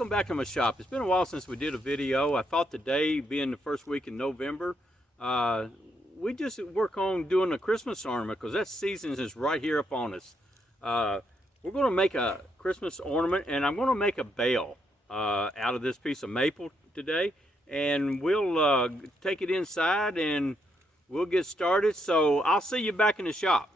Welcome back to my shop. It's been a while since we did a video. I thought today, being the first week in November, we just work on doing a Christmas ornament because that season is right here upon us. We're going to make a Christmas ornament, and I'm going to make a bell out of this piece of maple today, and we'll take it inside and we'll get started. So I'll see you back in the shop.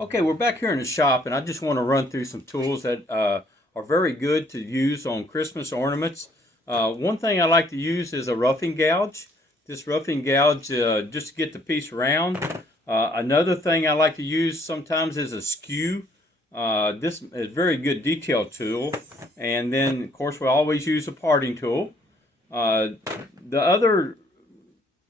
Okay, we're back here in the shop, and I just want to run through some tools that are very good to use on Christmas ornaments. One thing I like to use is a roughing gouge. This roughing gouge just to get the piece round. Another thing I like to use sometimes is a skew. This is a very good detail tool. And then, of course, we always use a parting tool. The other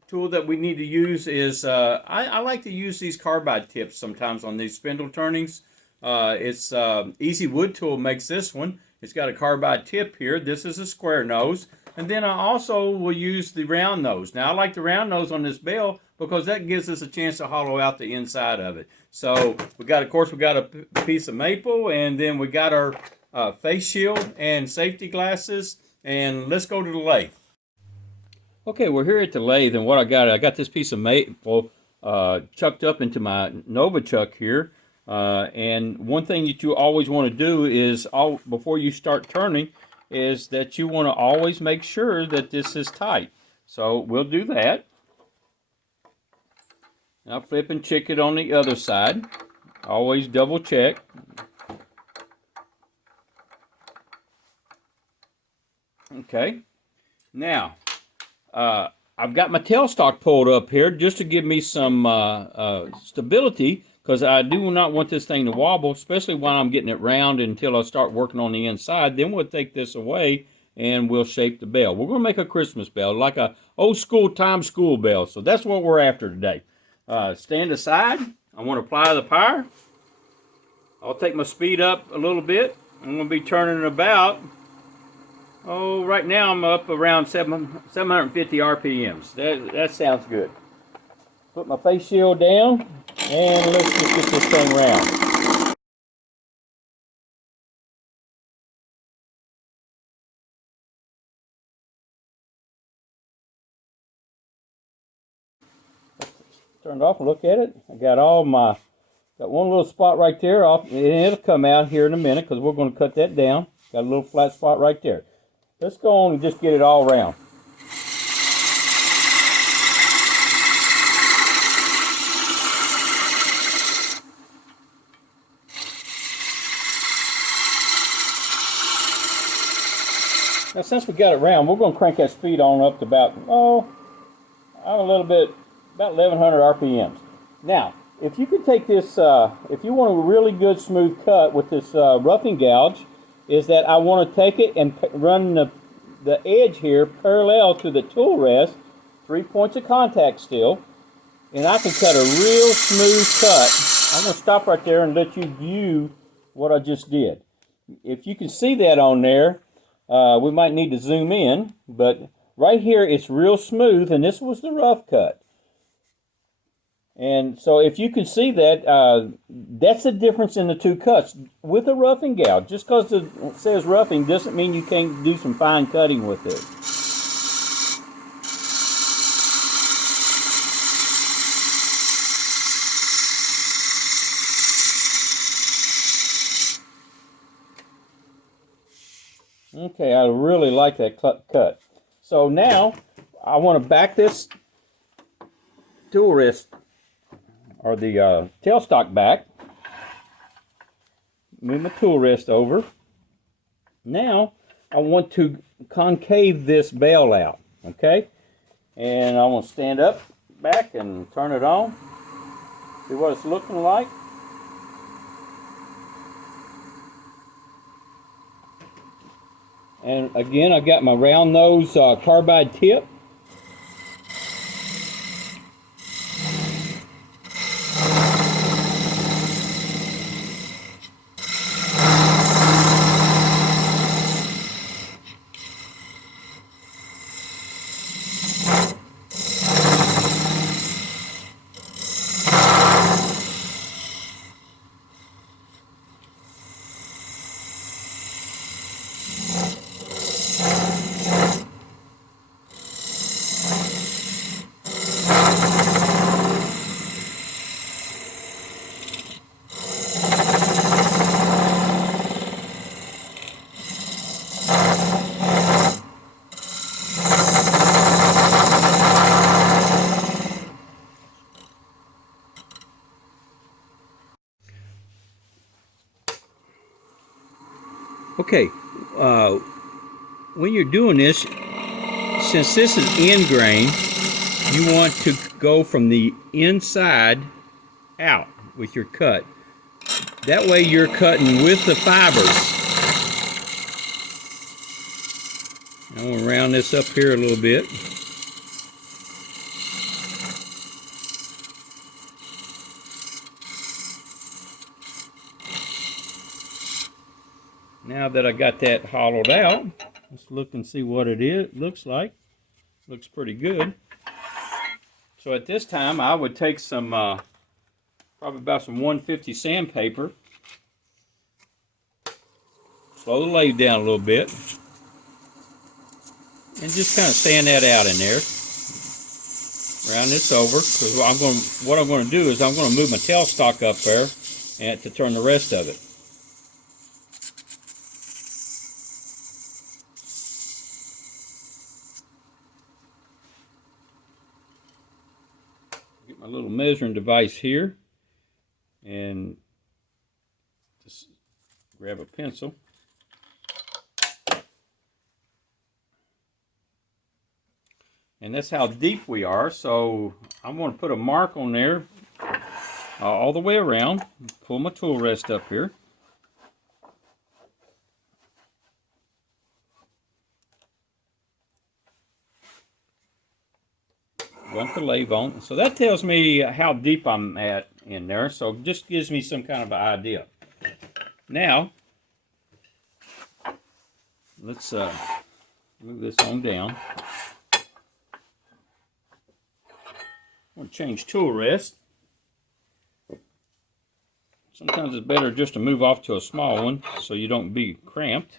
tool that we need to use is, I like to use these carbide tips sometimes on these spindle turnings. It's Easy Wood Tool makes this one. It's got a carbide tip here. This is a square nose. And then I also will use the round nose. Now I like the round nose on this bell because that gives us a chance to hollow out the inside of it. So we got, of course, we got a piece of maple, and then we got our face shield and safety glasses. And let's go to the lathe. Okay, we're here at the lathe, and what I got this piece of maple chucked up into my Nova chuck here. And one thing that you always want to do is, before you start turning, is that you want to always make sure that this is tight. So we'll do that. Now flip and check it on the other side. Always double check. Okay. Now, I've got my tailstock pulled up here just to give me some stability, because I do not want this thing to wobble, especially while I'm getting it round until I start working on the inside. Then we'll take this away and we'll shape the bell. We're going to make a Christmas bell, like a old school time school bell. So that's what we're after today. Stand aside. I want to apply the power. I'll take my speed up a little bit. I'm going to be turning about, right now I'm up around 750 RPMs. That sounds good. Put my face shield down, and let's just get this thing round. Turn it off and look at it. I got one little spot right there off, and it'll come out here in a minute because we're going to cut that down. Got a little flat spot right there. Let's go on and just get it all round. Now, since we got it round, we're going to crank that speed on up to about, about 1100 RPMs. Now, if you could take this, if you want a really good smooth cut with this roughing gouge, is that I want to take it and run the edge here parallel to the tool rest, 3 points of contact still, and I can cut a real smooth cut. I'm going to stop right there and let you view what I just did. If you can see that on there, we might need to zoom in, but right here it's real smooth, and this was the rough cut. And so if you can see that, that's the difference in the two cuts with a roughing gouge. Just because it says roughing doesn't mean you can't do some fine cutting with it. Okay, I really like that cut. So now I want to back this tool rest, or the tailstock back. Move my tool rest over. Now I want to concave this bell out, okay? And I want to stand up, back, and turn it on. See what it's looking like. And again, I got my round nose carbide tip. Okay, when you're doing this, since this is end grain, you want to go from the inside out with your cut. That way you're cutting with the fibers. I'm going to round this up here a little bit. Now that I got that hollowed out, let's look and see what it looks like. Looks pretty good. So at this time, I would take some, probably about some 150 sandpaper. Slow the lathe down a little bit. And just kind of sand that out in there. Round this over, because what I'm going to do is I'm going to move my tailstock up there and to turn the rest of it. Get my little measuring device here and just grab a pencil. And that's how deep we are, so I'm going to put a mark on there all the way around. Pull my tool rest up here. Run the lathe on. So that tells me how deep I'm at in there, so it just gives me some kind of an idea. Now, let's move this on down. I'm going to change tool rest. Sometimes it's better just to move off to a small one so you don't be cramped.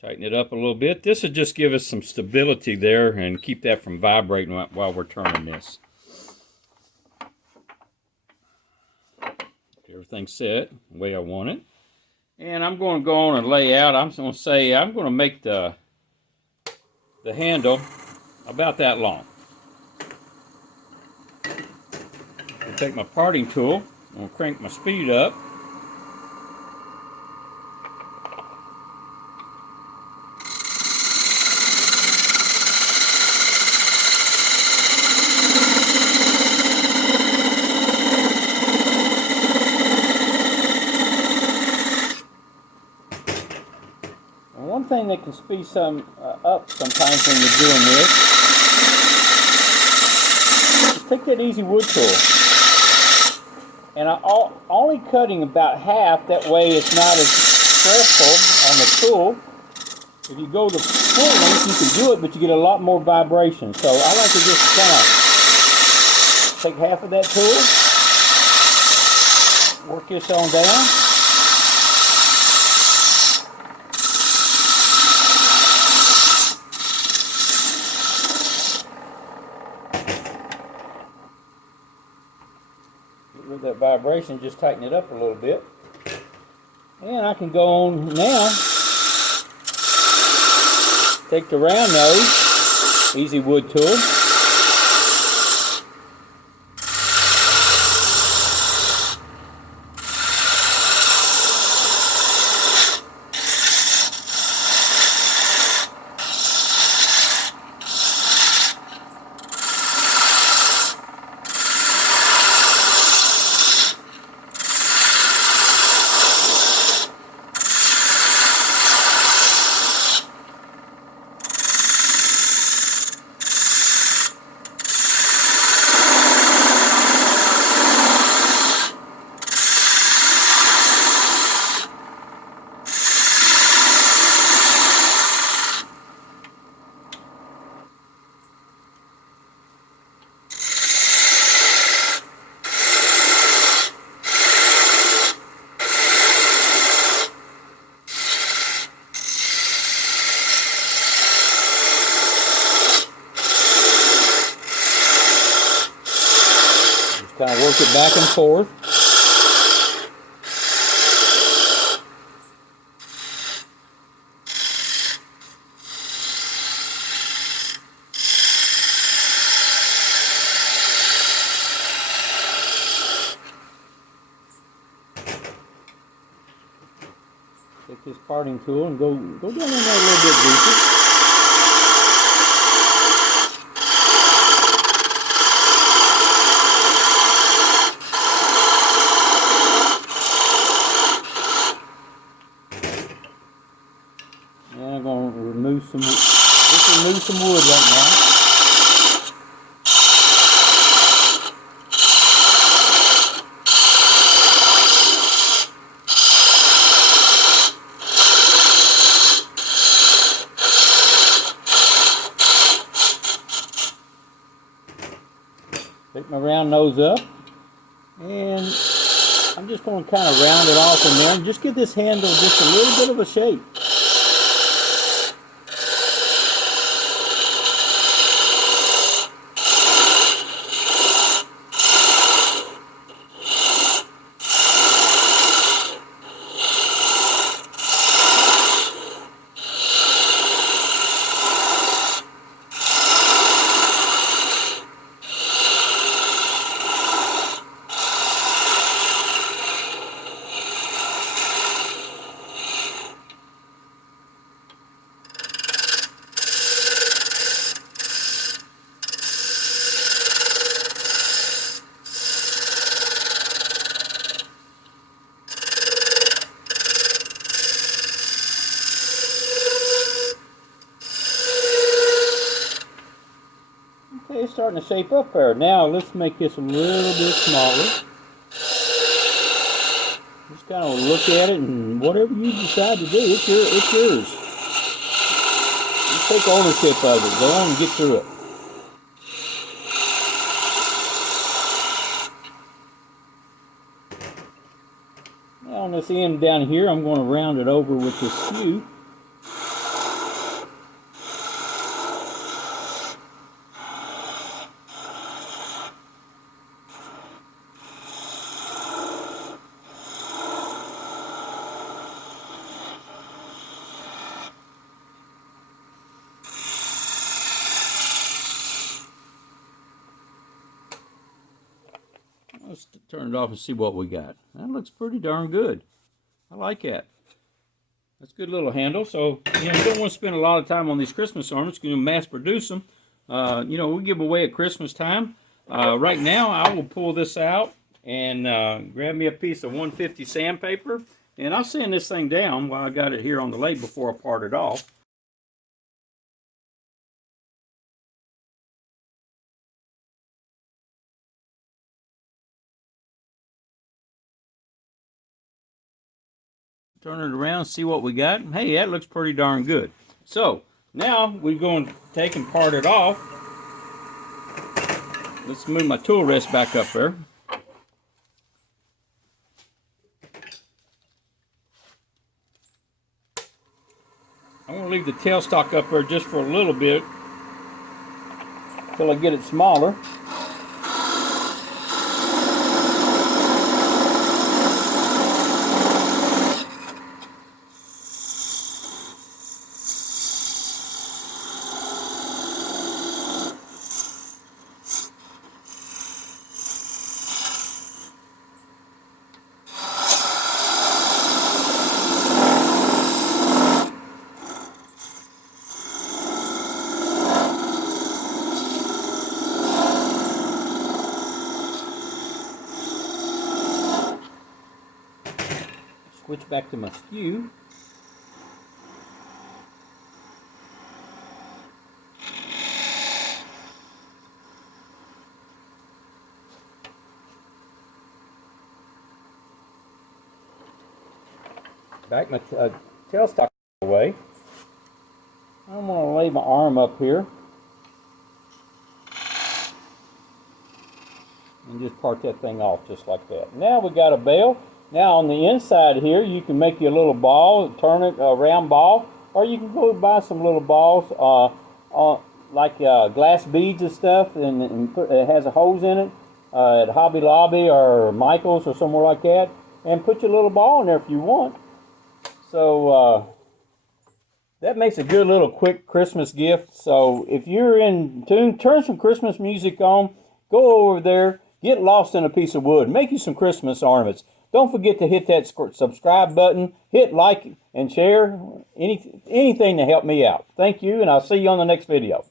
Tighten it up a little bit. This will just give us some stability there and keep that from vibrating while we're turning this. Everything's set the way I want it. And I'm going to go on and lay out. I'm going to say I'm going to make the handle about that long. I'll take my parting tool. I'm going to crank my speed up. One thing that can speed some up sometimes when you're doing this is take that easy wood tool, and I'm only cutting about half. That way it's not as stressful on the tool. If you go the full length, you can do it, but you get a lot more vibration. So I like to just kind of take half of that tool, work this on down. With that vibration, just tighten it up a little bit. And I can go on now. Take the round nose, easy wood tool. Kind of work it back and forth. parting tool and go down in there a little bit deeper. And I'm going to remove some wood right now. Pick my round nose up, and I'm just going to kind of round it off in there and just give this handle just a little bit of a shape. Okay, it's starting to shape up there. Now let's make this a little bit smaller. Just kind of look at it, and whatever you decide to do, it's yours. Just take ownership of it. Go on and get through it. Now on this end down here, I'm going to round it over with this skew. Let's turn it off and see what we got. That looks pretty darn good. I like that. That's a good little handle. So, you don't want to spend a lot of time on these Christmas ornaments. You can mass produce them. We give away at Christmas time. Right now, I will pull this out and grab me a piece of 150 sandpaper. And I'll sand this thing down while I got it here on the lathe before I part it off. Turn it around, see what we got. Hey, that looks pretty darn good. So, now we're going to take and part it off. Let's move my tool rest back up there. I'm going to leave the tailstock up there just for a little bit until I get it smaller. Switch back to my skew. Back my tailstock away. I'm going to lay my arm up here and just part that thing off just like that. Now we got a bail. Now on the inside here, you can make you a little ball, turn it a round ball, or you can go buy some little balls, like glass beads and stuff, and it has a hose in it at Hobby Lobby or Michael's or somewhere like that, and put your little ball in there if you want. So that makes a good little quick Christmas gift. So if you're in tune, turn some Christmas music on, go over there, get lost in a piece of wood, make you some Christmas ornaments. Don't forget to hit that subscribe button, hit like and share, anything to help me out. Thank you, and I'll see you on the next video.